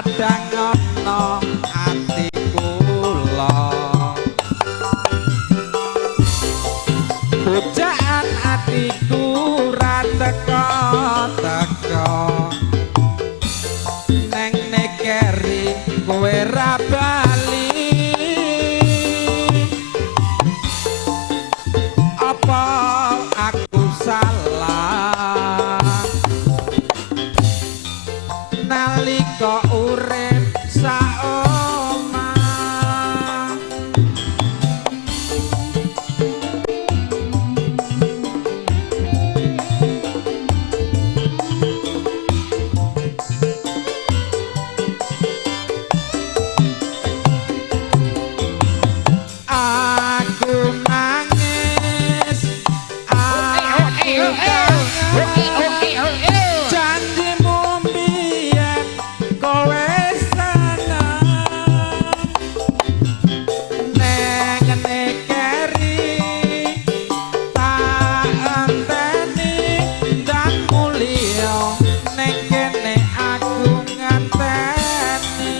padang ana ati kula pujakan atiku ra teka-teka neng nekeri kowe ra bali apa aku salah nalika urip saomah aku nangis aku kangen janjimu mbiyen kowe seneng neng nekeri tak enteni dan mulia neng kene aku ngenteni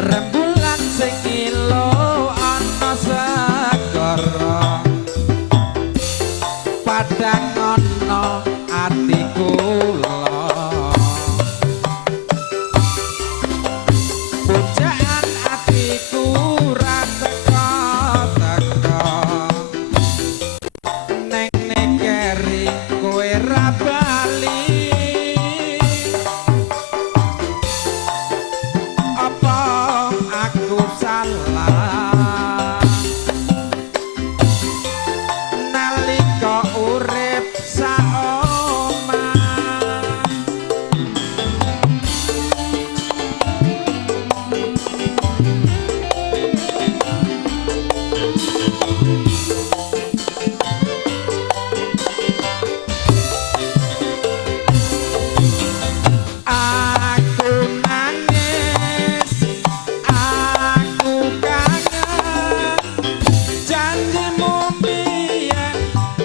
rembulan sing ilo ana segara padang ana ati kula pujakan atiku ra teka-teka neng nekeri kowe ra bali apa aku salah nalika urip saomah aku nangis aku kangen janjimu mbiyen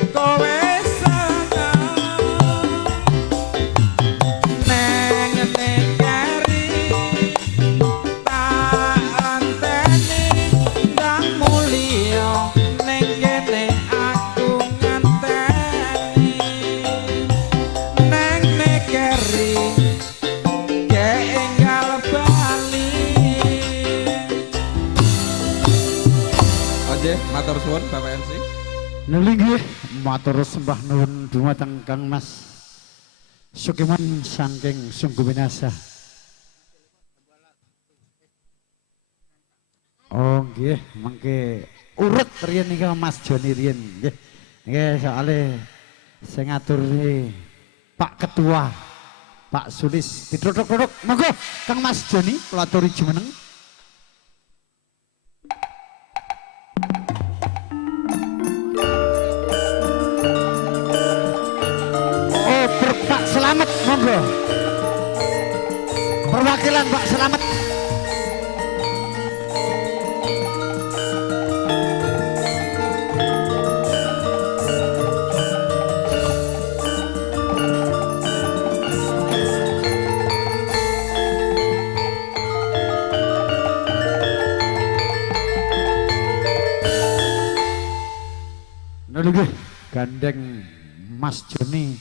kowe seneng neng nekeri tak enteni ndang mulia neng kene aku ngenteni neng nekeri keenggal bali oke matur suwun Bapak MC Nuli nggih matur sembah nuwun dumateng Kang Mas Sukiman saking sungguh binasa. Oh nggih mengke urut riyen iki Mas Joni riyen nggih. Nggih soalé sing ngatur Pak Ketua Pak Sulis ditutuk-tutuk monggo Kang Mas Joni kula aturi jumeneng. Pak Selamat monggo perwakilan Pak Selamat nggih gandeng Mas Joni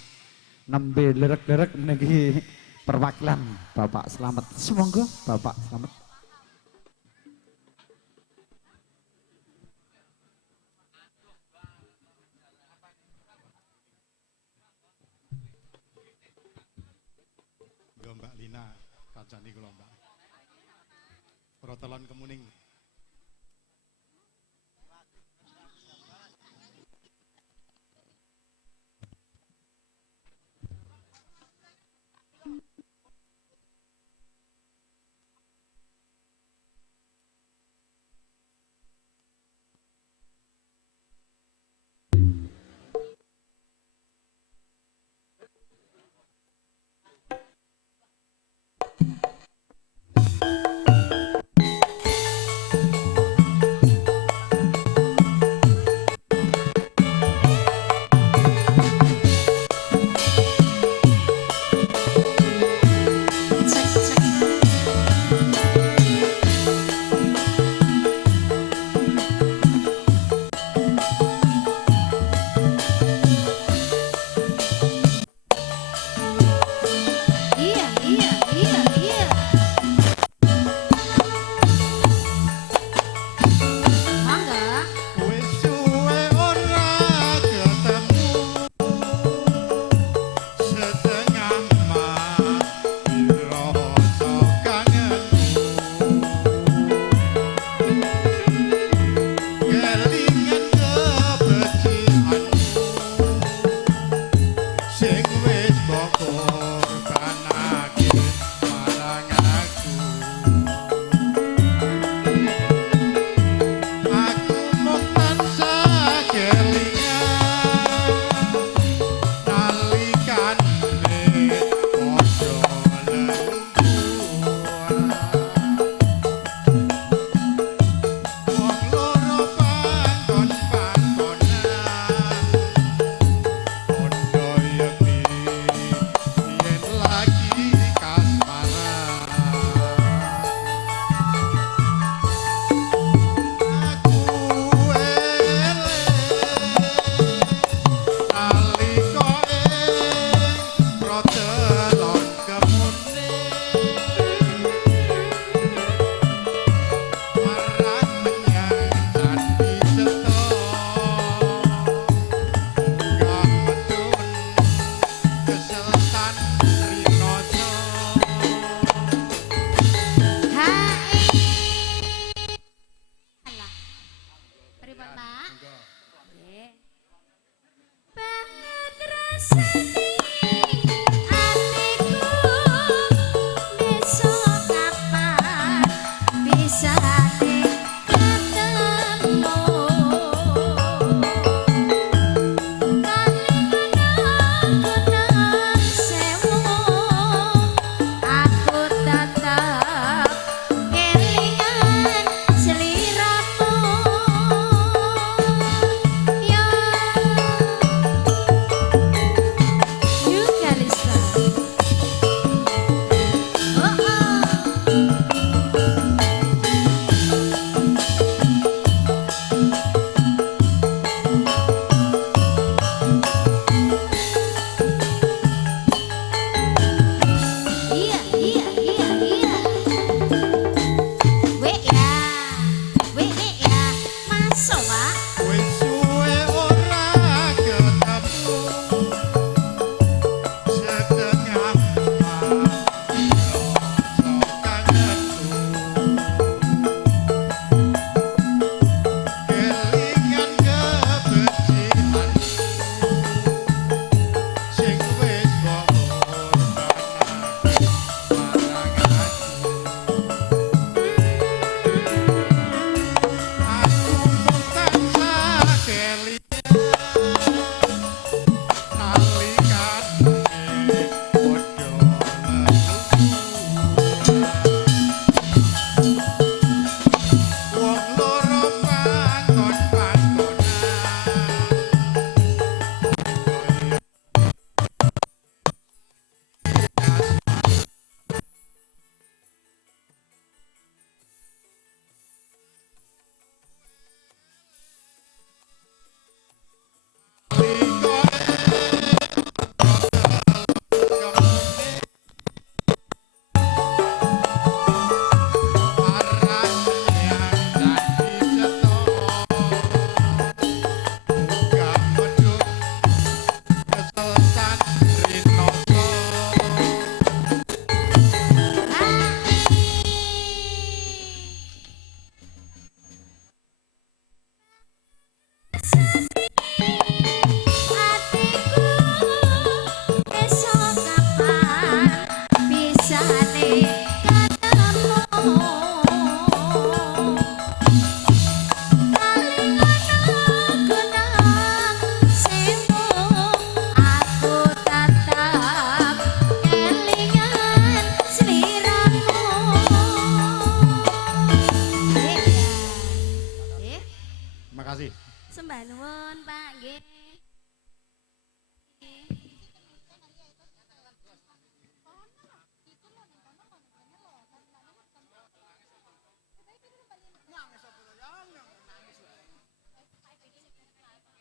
nembe lerek-lerek meniki perwakilan Bapak Selamat. Semoga Bapak Selamat. Mbak Lina kancani kula Mbak. Protelon Kemuning.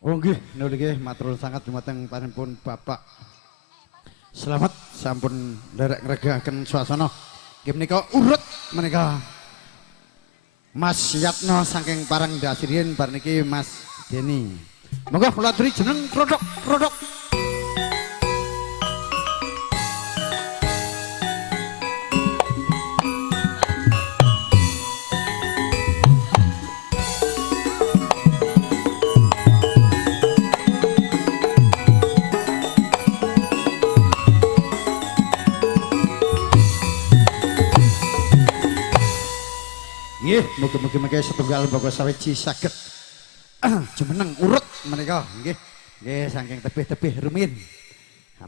Oh nggih, nggih matur sangat dumateng panjenengan Bapak. Selamat sampun nderek ngregahaken swasana. Nggih menika urut menika Mas Yatno saking Parang Dasirien bar niki Mas Deni. Monggo kula aturi jeneng produk. Nggih, mugi-mugi setunggal baga sawiji saged jumeneng urut menika nggih. Nggih saking tebih-tebih rumiyin.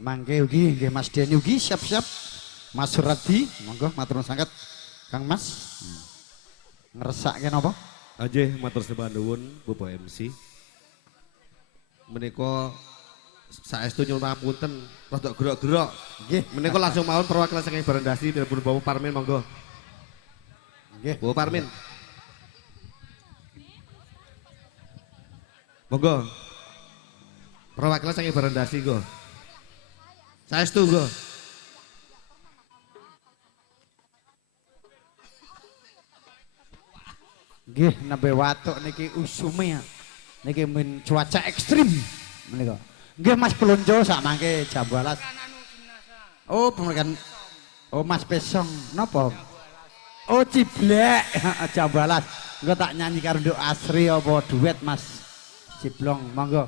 Mangke ugi nggih Mas Deni ugi siap-siap. Mas Suradi, monggo matur sanget Kang Mas. Ngersake napa? Nggih, matur sembah nuwun Bapak MC. Menika saestu nyuwun pangapunten rada gerok-gerok. Nggih, menika langsung mawon perwakilan saking Barandasi dipun Bapak Parmin monggo. Nggih, Bapak Parmin. Monggo. Perwakilan saking Barandasi nggo. Saestu nggo. Nggih, nembe watuk niki usume niki men cuaca ekstrim menika. Nggih Mas Pelonjo sak mangke jam 12. Oh, pemerikan. Oh, Mas Pesong napa? Oh, Ciblek jam 12. Engko tak nyanyi karo Nduk Asri apa duet Mas Ciblong, monggo.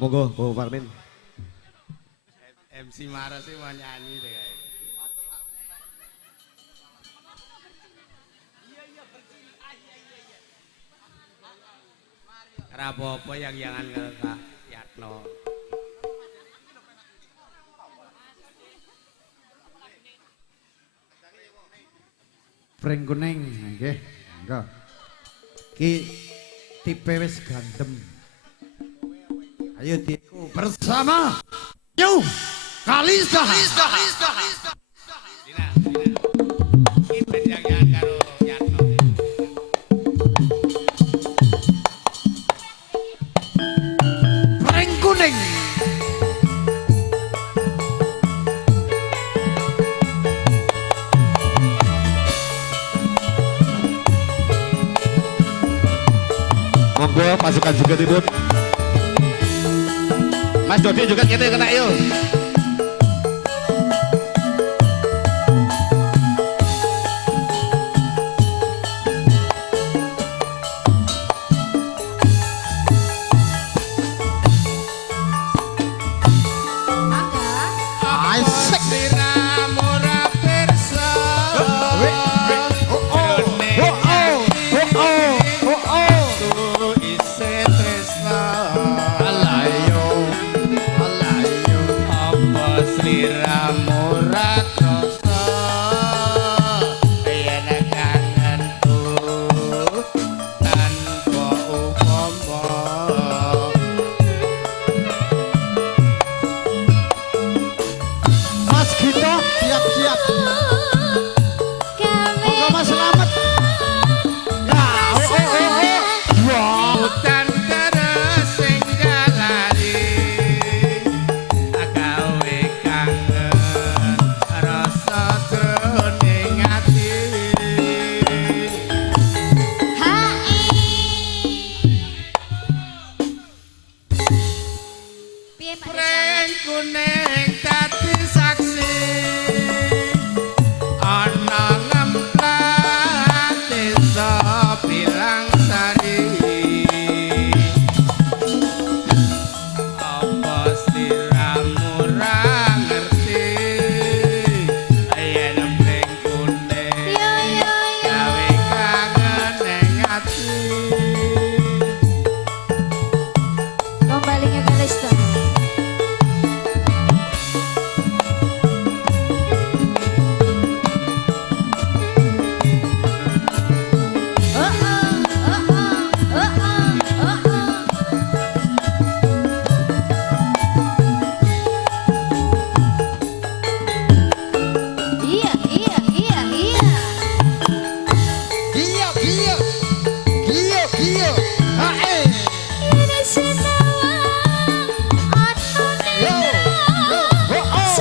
Monggo, Bapak Parmin. MC Maro sih mau nyanyi deh kayaknya. Rapopo yang jangan ke Kak Yatno. Pring kuning nggih. Monggo. Ki tipe wis ganteng. Ayo diku bersama. Yo. Kalista. Dina. Ini yang jangan karo Yatno. Pring kuning. Monggo pasukan juga tidur. Mas Dodi juga kita kena yuk. Asik. Sliramu ra pirsa. Ku isih tresno. Apa sliramu ra krasa. Yen kangenku tanpa upama. Mas Gito siap-siap. Monggo Mas Slamet. Ya, Wah. Hutan terus sing jalari agawe kangen rasa jroning ati pring kuning dadi saksi ana ngemplang desa bilang sari apa sliramu ra ngerti yen pring kuning gawe kangen ning ati Kembalinya Kalista. Iya, iya, iya, iya. Gio, Gio. Gio, Gio. Hae. Ini senawa ono Yo. Yo. Oh, oh.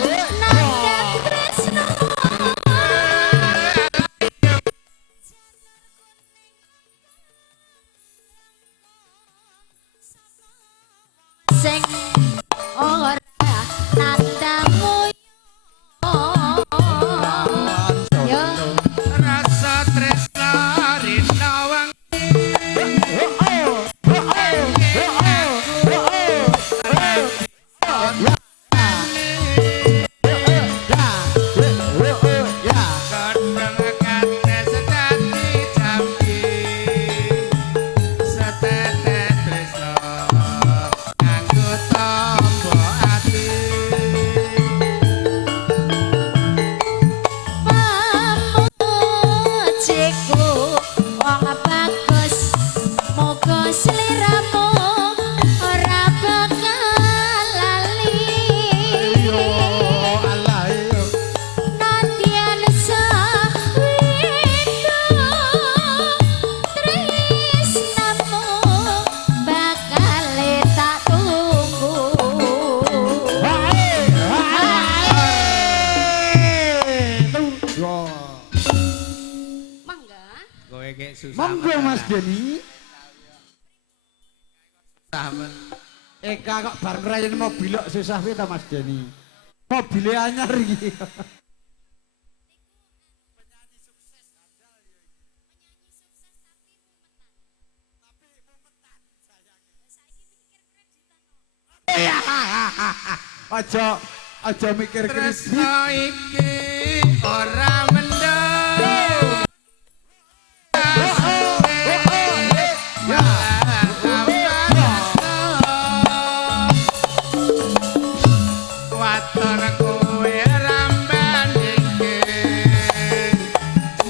nandang tresno. Sing ora nandamu yo rasa tresno rina wangi kadang kate sedati jampi setetet tresno nganggo tombo ati pamujiku wong bagus moga sliramu ora bakal lali nadyan sawito tresnamu bakal tak tunggu mangga kowe gek susah Monggo Mas Deni. men Eka kok bar ngrayani mobil kok susah piye ta Mas Deni? Mobile anyar iki. Aja mikir kredit. Tresno iki ora mendem. Waton kowe ramban iki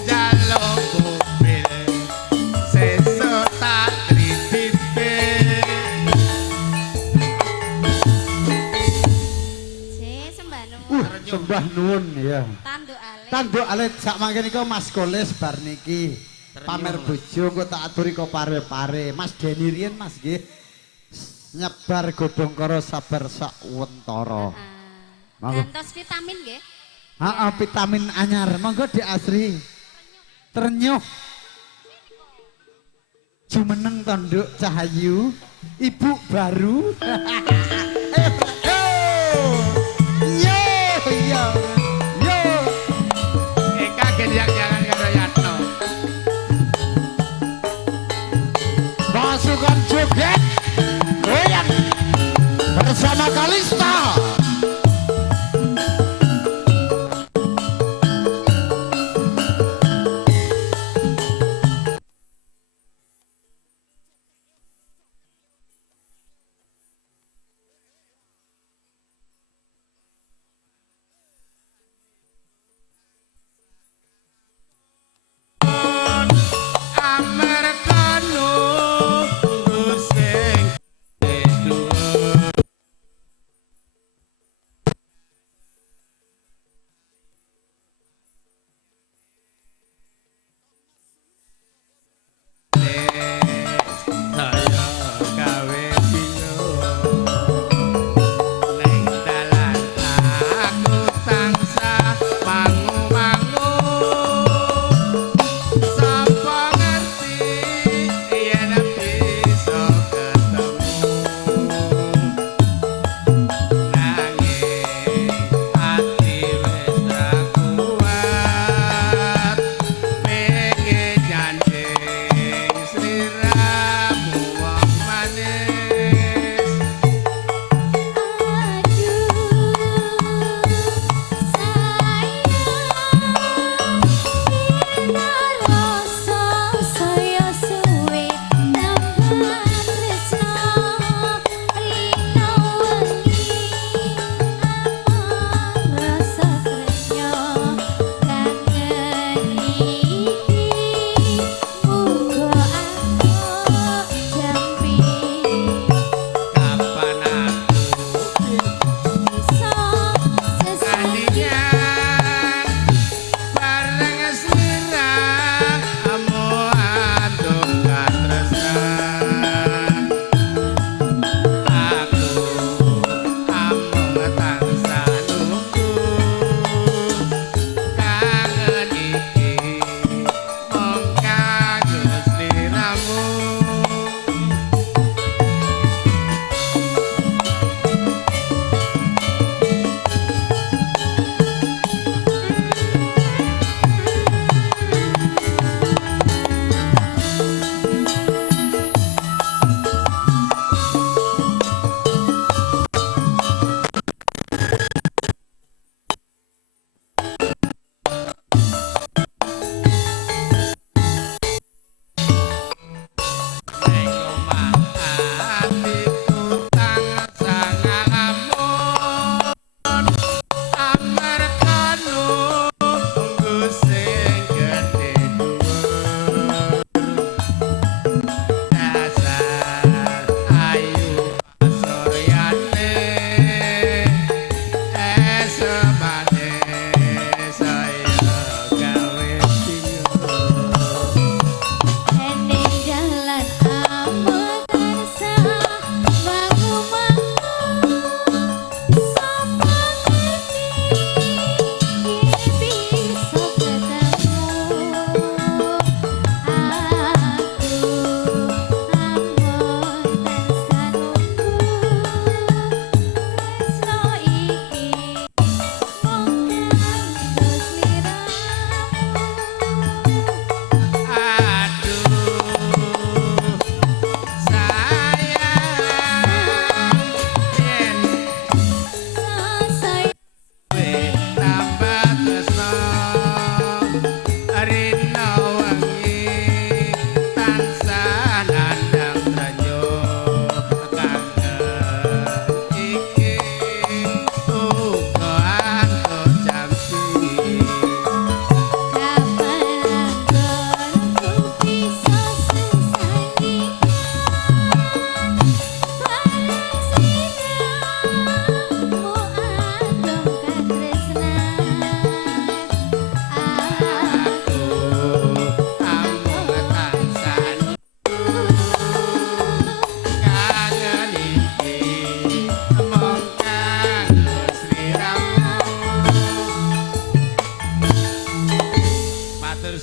njaluk mobil sesuk tak kredite. Sembah nuwun. Sembah nuwun ya. Tanduk alit. Tanduk alit sak mangke nika Mas Koles bar niki. Pamer bojo engko tak aturi kok pare-pare. Mas Deni riyen Mas nggih. Nyebar godhong karo sabar sak wentara. Monggo. Gantos vitamin nggih. Heeh, vitamin anyar. Monggo Dik Asri. Ternyuh. Jumeneng tanduk Cahayu, ibu baru. Yo, yo, yo. Kaget yang karo Yatno. Pasukan joget goyang bersama Kalista.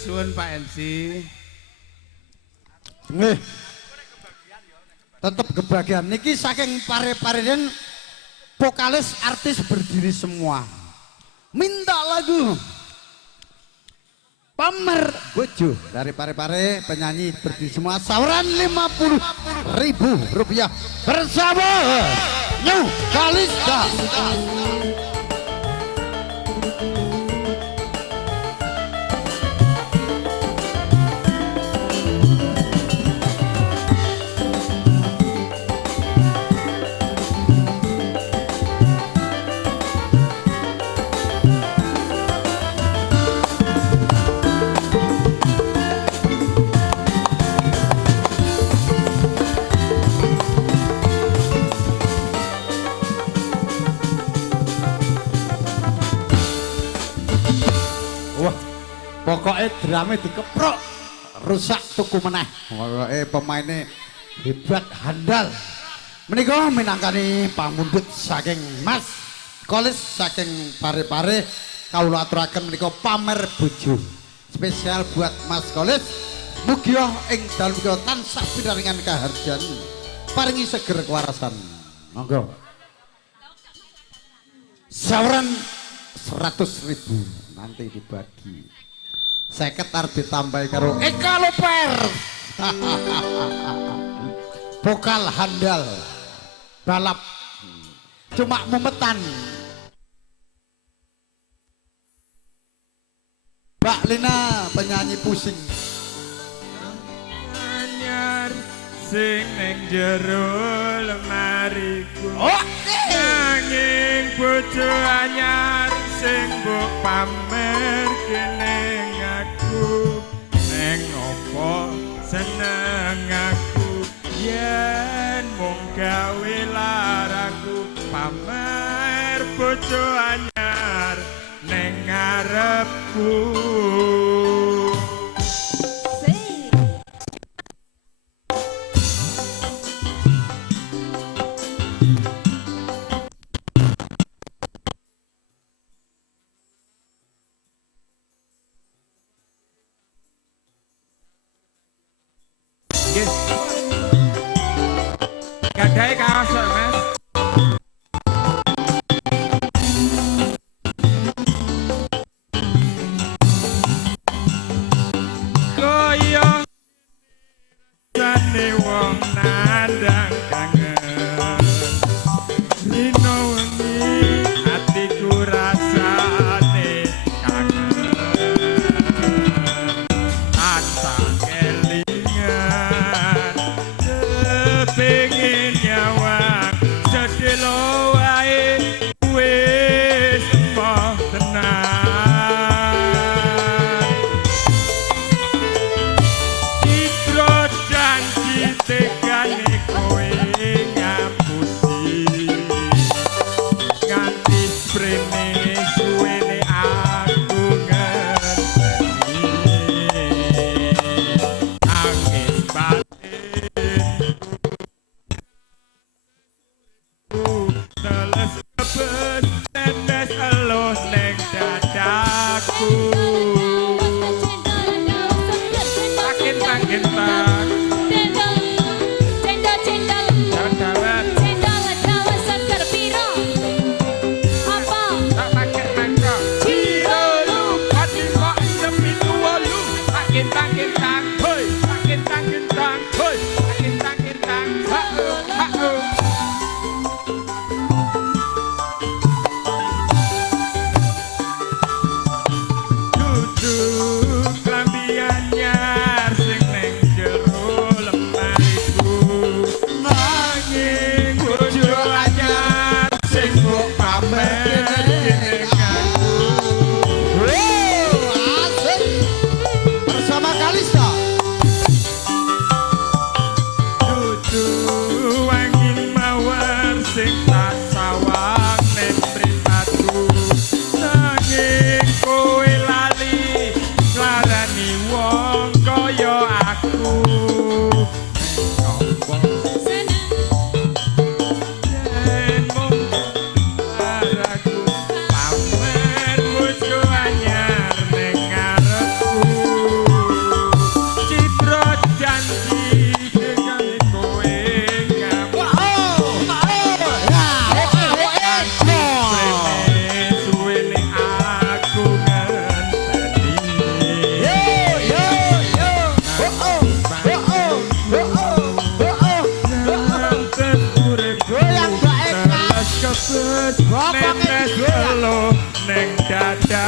suwun Pak MC. Nggih. Tetep kebahagiaan niki saking pare-paren vokalis artis berdiri semua. Minta lagu Pamer Bojo dari pare-pare penyanyi berdiri semua saweran 50.000 rupiah bersama New Kalista. Pokoknya drama dikeprok rusak tuku meneh. Pokoknya pemainnya hebat handal. Menika minangkani pamundhut saking Mas Kolis saking pare-pare kawula aturaken menika Pamer Bojo. Spesial buat Mas Kolis. Mugi ing dalem menika tansah pinaringan kaharjan. Paringi seger kewarasan. Monggo. Saweran 100.000 nanti dibagi. Saya ketar ditambah karo Eka Loper. Vokal handal balap cuma mumetan. Mbak Lina penyanyi pusing. Anyar sing ning jero lemariku. Nanging bojo anyar sing mbok pamer kene aku. Neng opo seneng aku yen mung gawe laraku pamer bojo anyar ning ngarepku. Gadai kaos Mas. Koyo jane wong nandang kangen. Rino wengi atiku rasane kangen. Tansah kelingan kepengin nyawang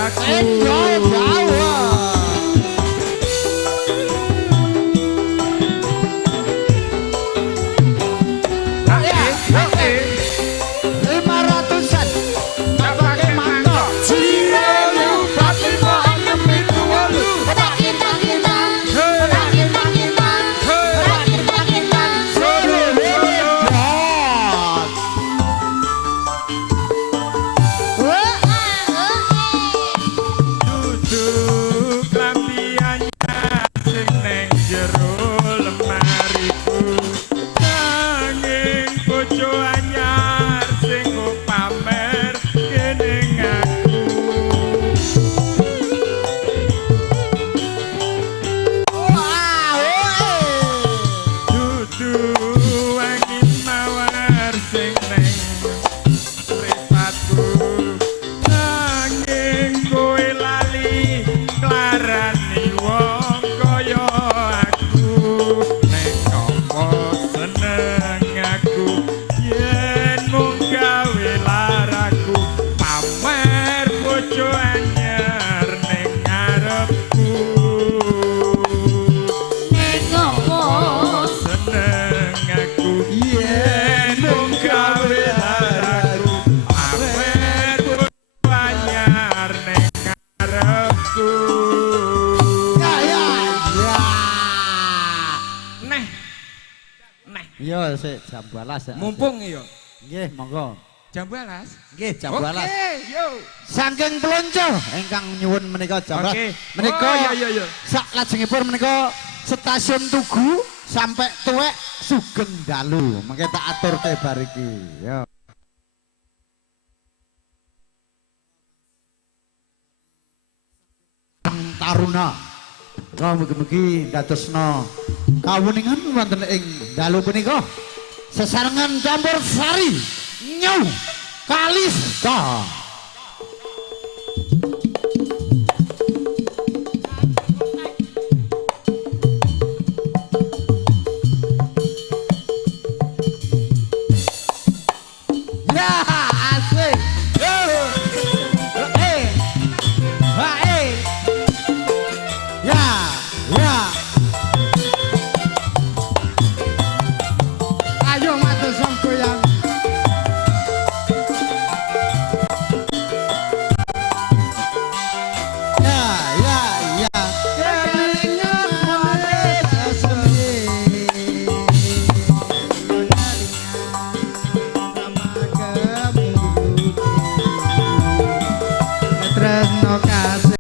aku. Enjoy Jawa. Ae, ae, 500-an. tak pakai mangkok. Cireyu pati pohon pintu walu. Tak kita kita. Hei, Tak kita kita. hei, Tak kita kita. solo, solo. Duduk lampiannya sing neng jero lemariku. Nanging bojo anyar sing go pamer kening aku. Dudu angin mawar sing neng mripatku. Nanging kowe lali nglarani wong kaya aku. Nek apa seneng aku yen mung gawe laraku pamer bojo anyar ning ngarepku. Seneng aku yen mung gawe laraku pamer bojo anyar ning ngarepku. Ya ya ya. Neh, neh, Yo sik jam 12 ya. mumpung yo Nggih, monggo. jam 12. Nggih, jam Oke, 12. yo. Saking pelonco ingkang nyuwun menika jam 12. Oke. Menika Oh, iya, iya, iya. sak lajengipun menika stasiun Tugu sampai Tuwek Sugeng Dalu. Mengke tak aturke bar iki. Yo. Taruna. Kula mugi-mugi dadosna kawuningan wonten ing dalu punika. Sesarengan campur sari nyau kalista. Ya asik. Yo. Eh. Ha eh. Ya, ya. Ayo matur sang goyang. Ya, ya, ya. Kelingnya padet asli. Sama kemudian. Tresno kasih.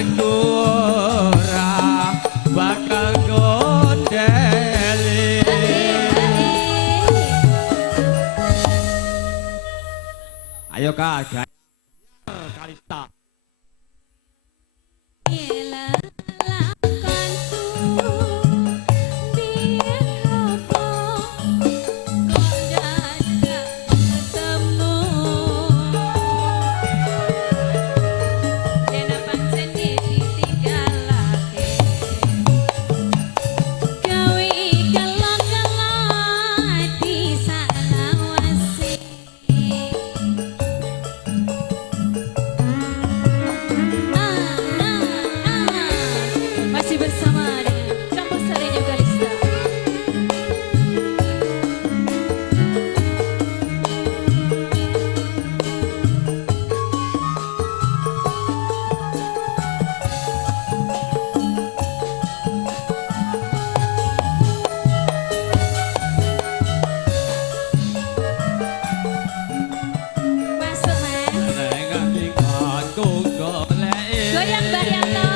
aku ora bakal gondeli. Ayo Kak, Kalista. Masih bersama dengan Campur Sari juga Lista. Masuk Mas. Goyang Baryanto.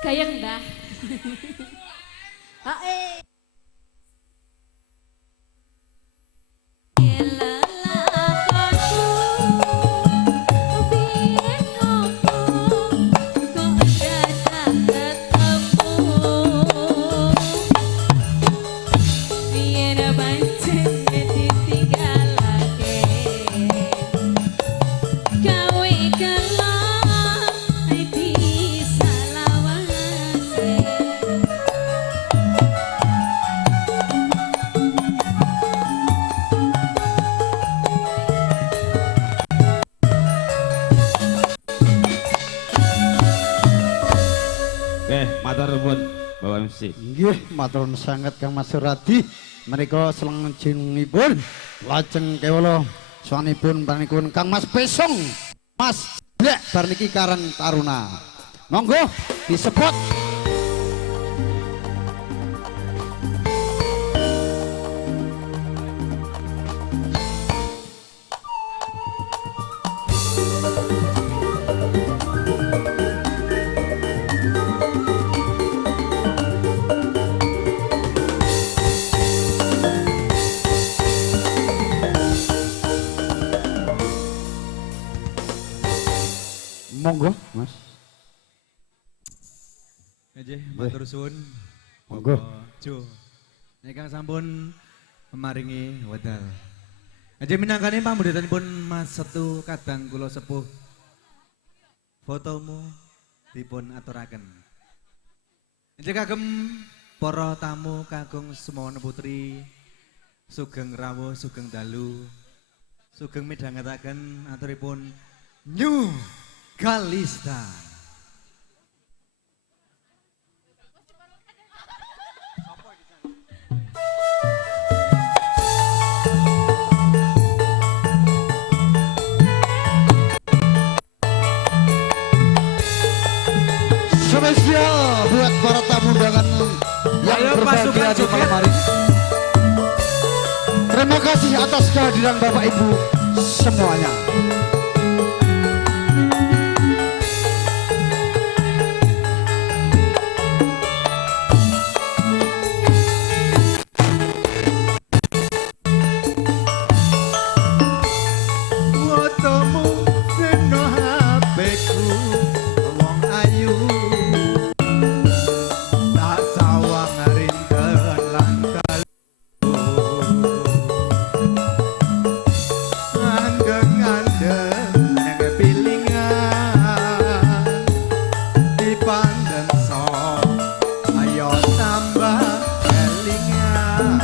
Gayeng dah. Ae. Matur nuwun Bapak MC. Nggih, matur nuwun sanget Kang Mas Suradi. Menika selengjenipun lajeng kewala sawanipun panjenenganipun Kang Mas Pesong. Mas Blek bar niki Karang Taruna. Monggo disebut. Monggo, Mas. Nggih, matur suwun. Monggo. Jo. Ingkang sampun memaringi wedal. Nggih minangkane pamudatanipun Mas Setu kadang kula sepuh. Fotomu dipun aturaken. Nggih kagem para tamu kakung Semono Putri, sugeng rawuh, sugeng dalu, sugeng midhangetaken aturipun New Kalista. Spesial buat para tamu undangan yang berbahagia di malam hari. Terima Terima kasih atas kehadiran Bapak Ibu semuanya. Fotomu seno HP-ku wong ayu tak sawang rinten lan kalu ngandeng-ngandeng nang pilingan dipandang sok ayo tambah kelingan.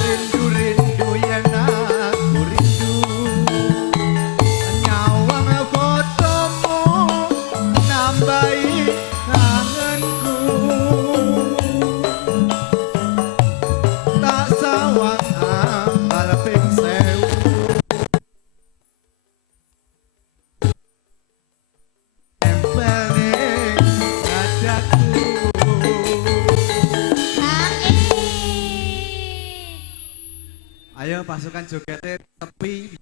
Rindu-rindu yen aku rindu nyawang fotomu nambahi kangenku tak sawang ambal ping sewu nempel ning dadaku. Ayo pasukan jogetnya tepi.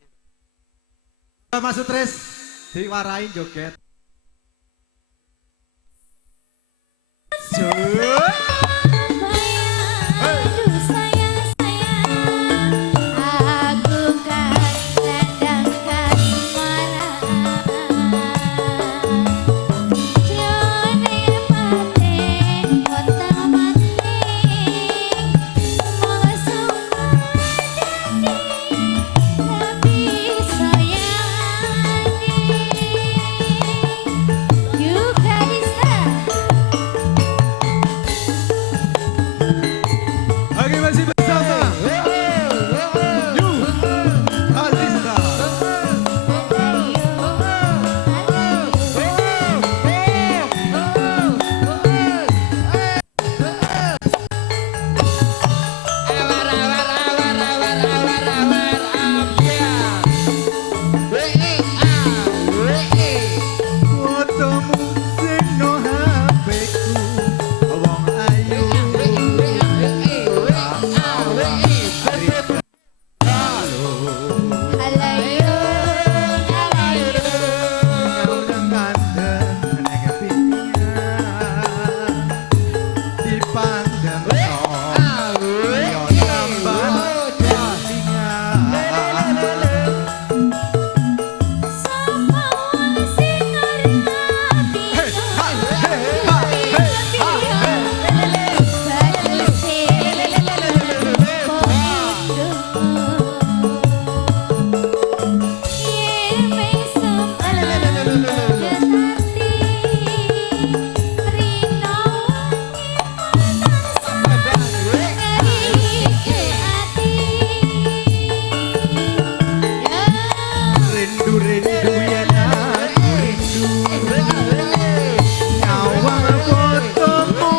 Masuk Tris, diwarai joget. Oke, masih bersama Yu Alisa. Fotomu seno HP-ku wong ayu tak sawang rinten kalu ngandeng-ngandeng nang pilingan dipandang sok ayo tambah kelingan. Rindu-rindu yen aku rindu nyawang fotomu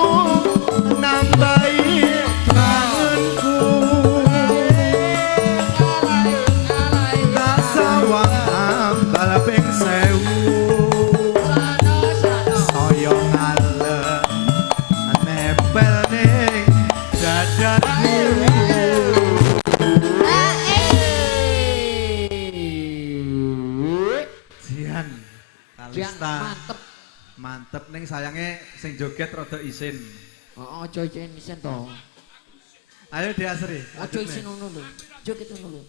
nambahi kangenku tak sawang ambal ping sewu saya ngalem nempel ning dadaku. Jian Kalista mantep ning sayange sing joget rada isin. Oh, ojo isin to. Ayo diasri. Ojo isin ngono lho. Joget ngono lho.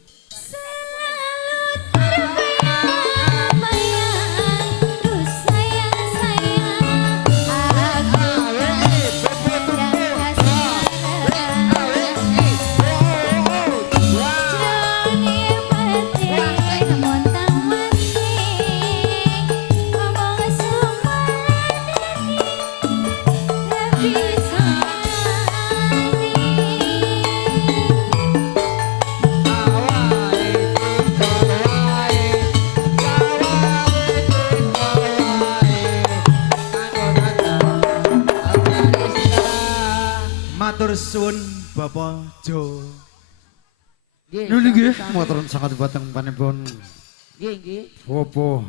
suwun Bapak Jo. Nggih. Nuh nggih, sami-sami. motoran sangat batang panipun. Nggih, nggih. Wopo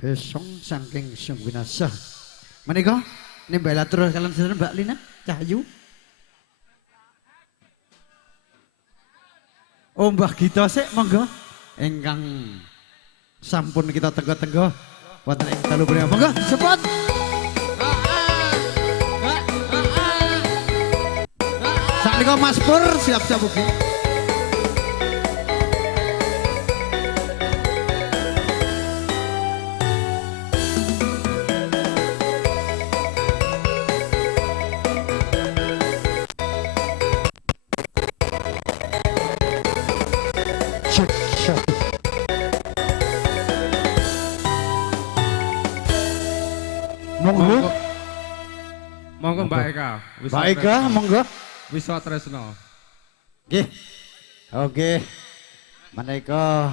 besong saking sembinasa. Menika nimbal atur kalian sedherek Mbak Lina Cahyu. Oh Mbah Gita sik monggo ingkang sampun kita tenggo-tenggo wonten ing dalu punika. Monggo cepet. Saknika Mas Pur siap-siap ugi. Cek, cek. Monggo, Monggo Mbak Eka. Mbak Eka, monggo. Wiswa Tresno. Nggih. Oke. Menika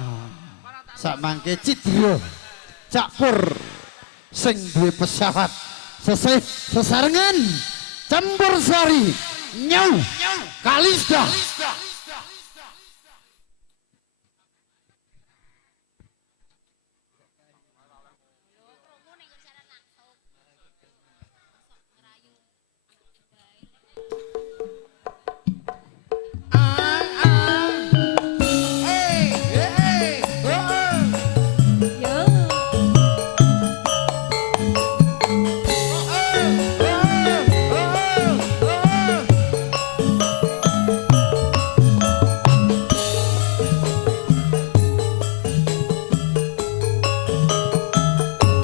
sak mangke Cidya Cak Pur sing duwe pesawat sesih sesarengan campur sari nyau Kalista. Yo.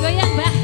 Goyang, Mbah.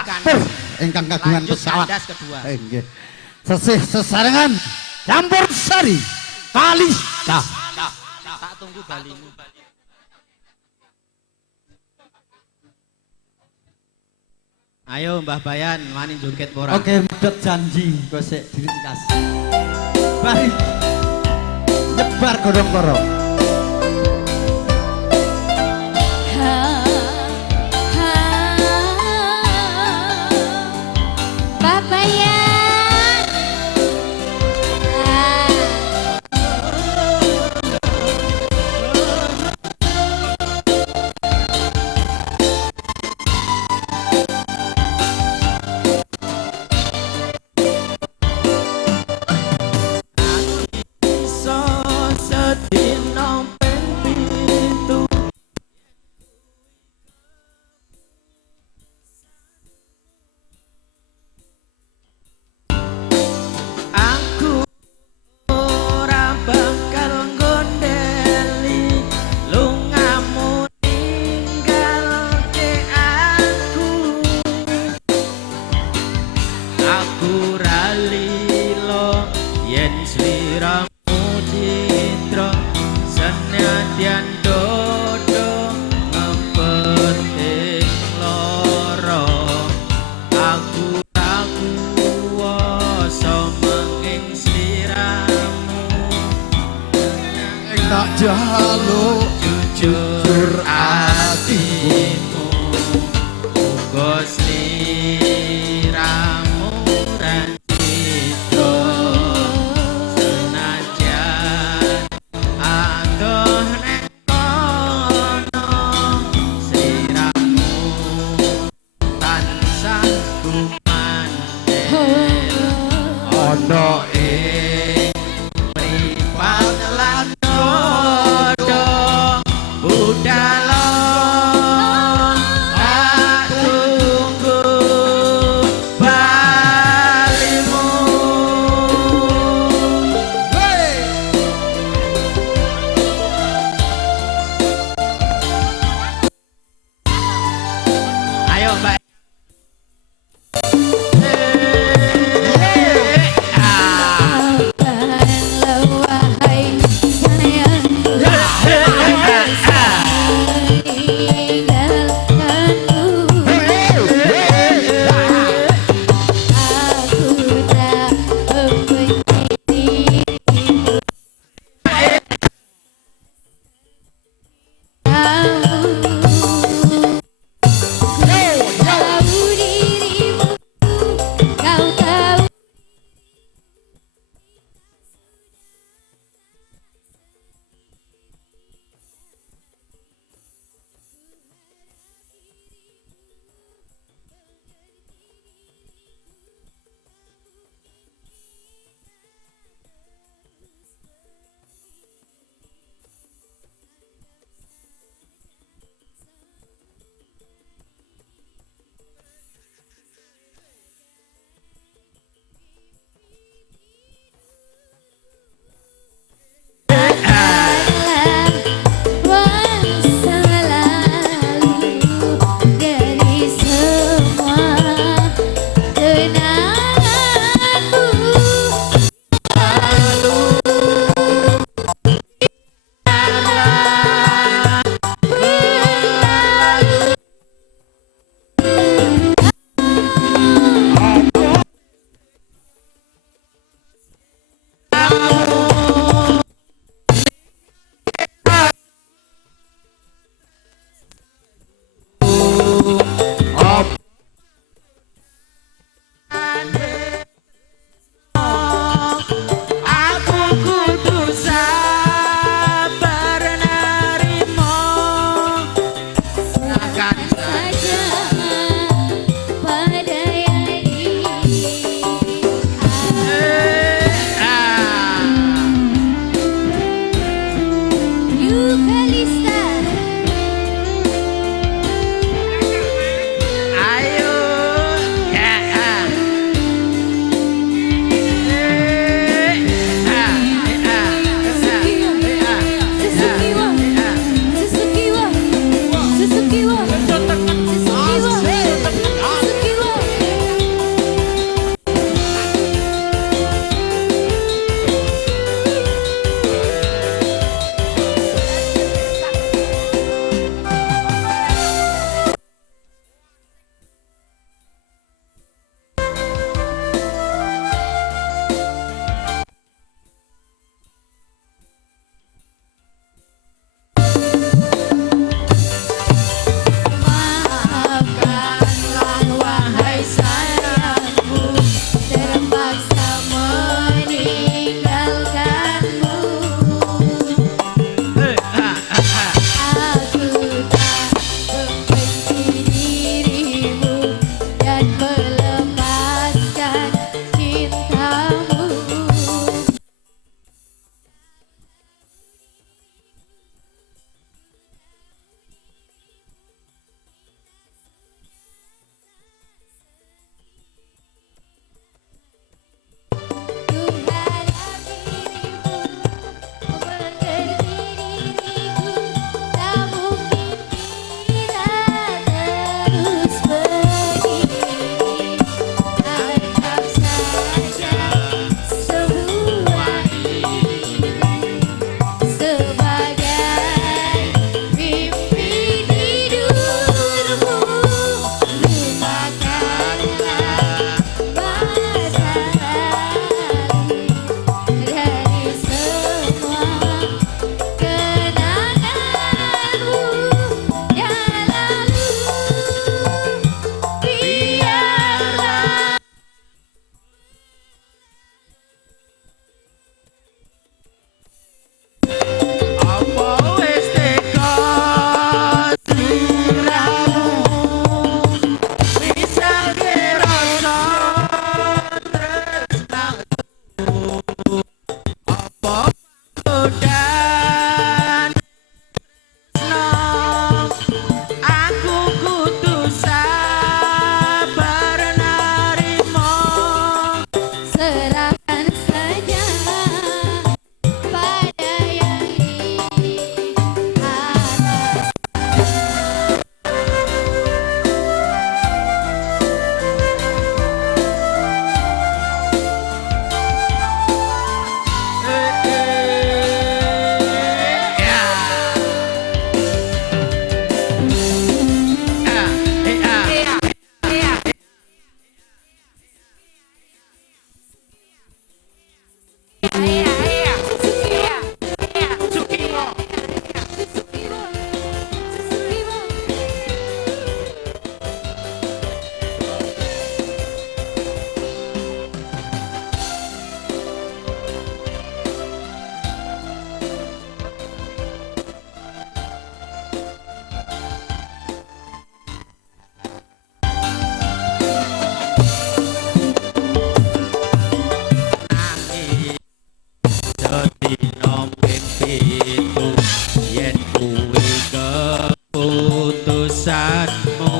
Pak Pur ingkang kagungan Lanjut pesawat. kandas kedua. Nggih. Sesih sesarengan campur sari Kalista. Tak tunggu balimu. Ayo Mbah Bayan, wani joget ora? Oke, medhot janji gosek diringkas. Bari nyebar godhong-koro. Ha, ha, Babayan. So sedino ping pitu. Aku ora bakal gondeli lungamu ninggalke aku. Aku ralilo yen sliramu citra senadyan dodo ngepeting loro. Aku ragu kuwasa menging sliramu Tak jaluk jujur atimu uga sliramu rancitra senajan adoh nek kono sliramu tansah kumandheng ana ing mripat lan dodo budal dan aku kudu sabar narimo. Serahkan saja pada yang di atas. Sedina ping pitu yen kuwi keputusanmu,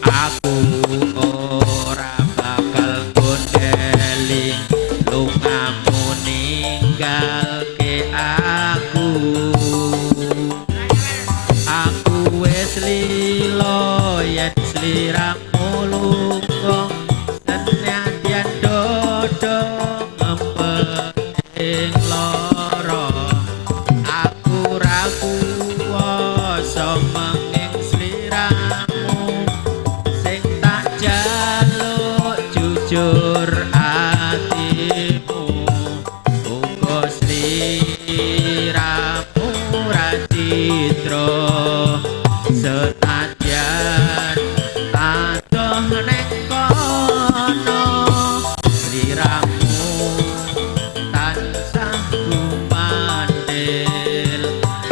aku ora bakal gondeli lungamu ninggalke aku. Aku wis lilo yen sliramu lunga senadyan dodo ngempet ing lara. Aku ra kuwasa menging sliramu sing tak jaluk jujur atimu. Uga sliramu ra citra senadyan adoh ning kono. Sliramu tansah gumandhel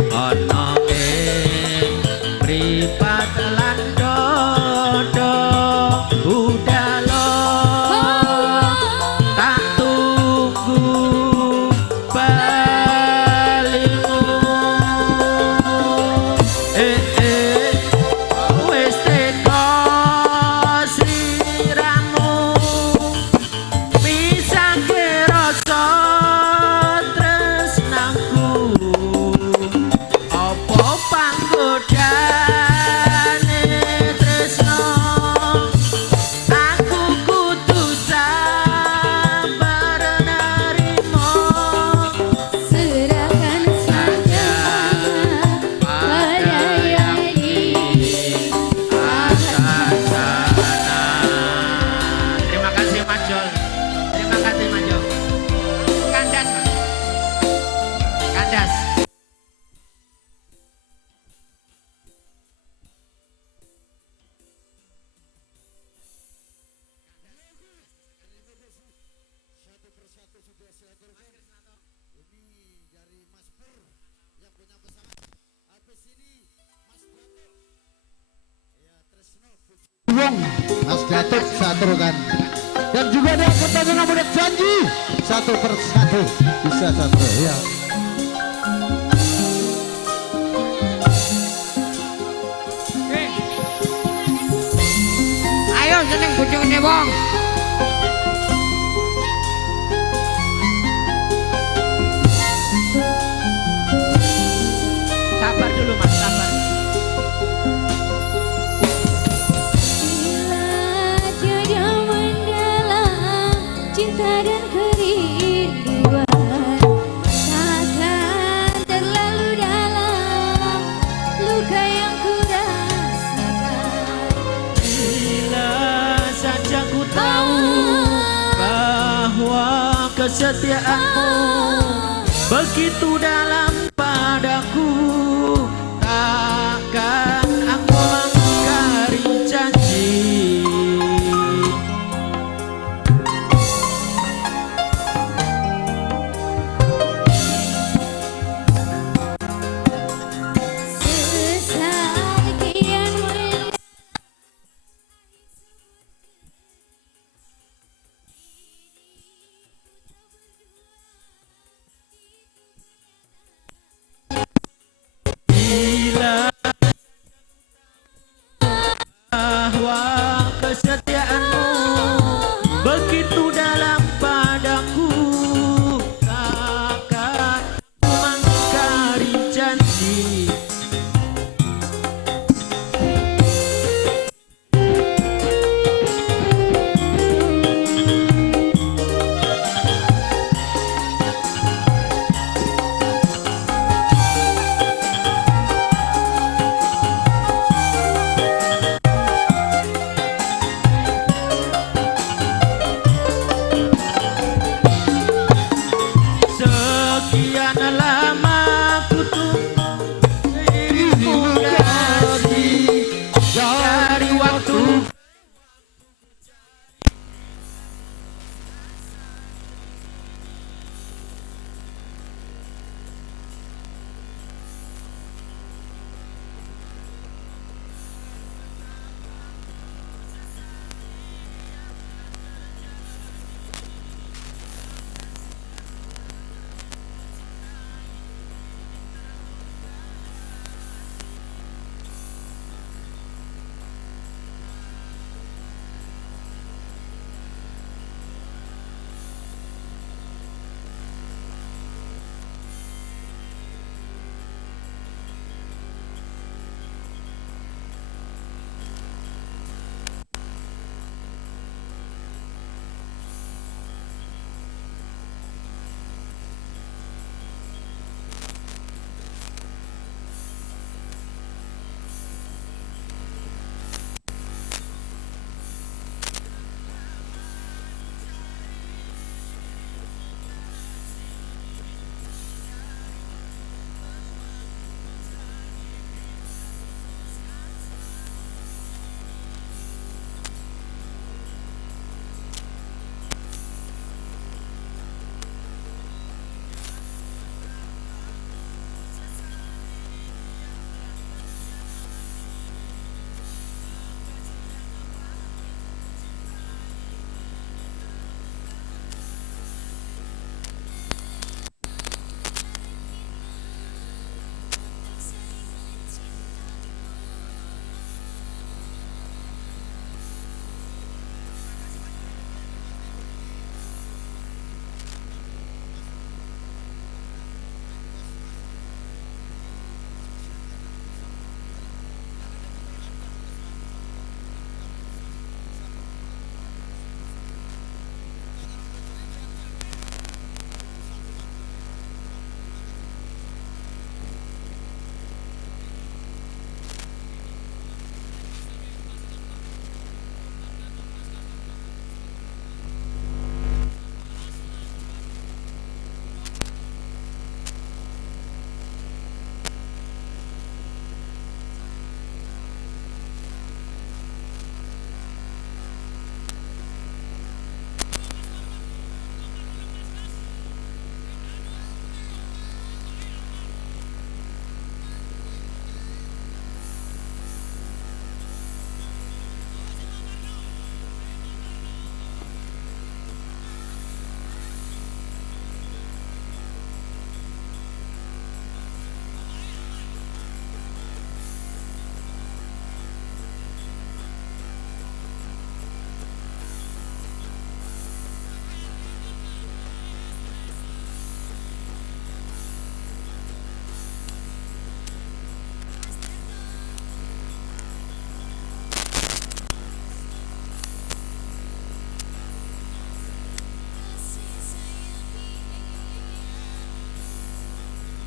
ana ing mripat lan dodo. Udalo tak tunggu balimu. Wis teko sliramu bisa kerasa tresnaku. Apa panggodane tresno, aku kudu sabar narimo. Serahkan saja pada yang di atas sana. Terima kasih Mas Jol. Terima kasih Mas Jol. Kandas Mas. Kandas. Wong Mas Datuk saturkan. Dan juga ada pertanyaan muda janji satu persatu bisa satu ya. Ayo seneng bojone wong. Sabar dulu Mas, sabar. Bila tiada mendalam cinta dan kerinduan, takkan terlalu dalam luka yang ku rasakan. Bila saja ku tahu bahwa kesetiaanmu begitu dalam.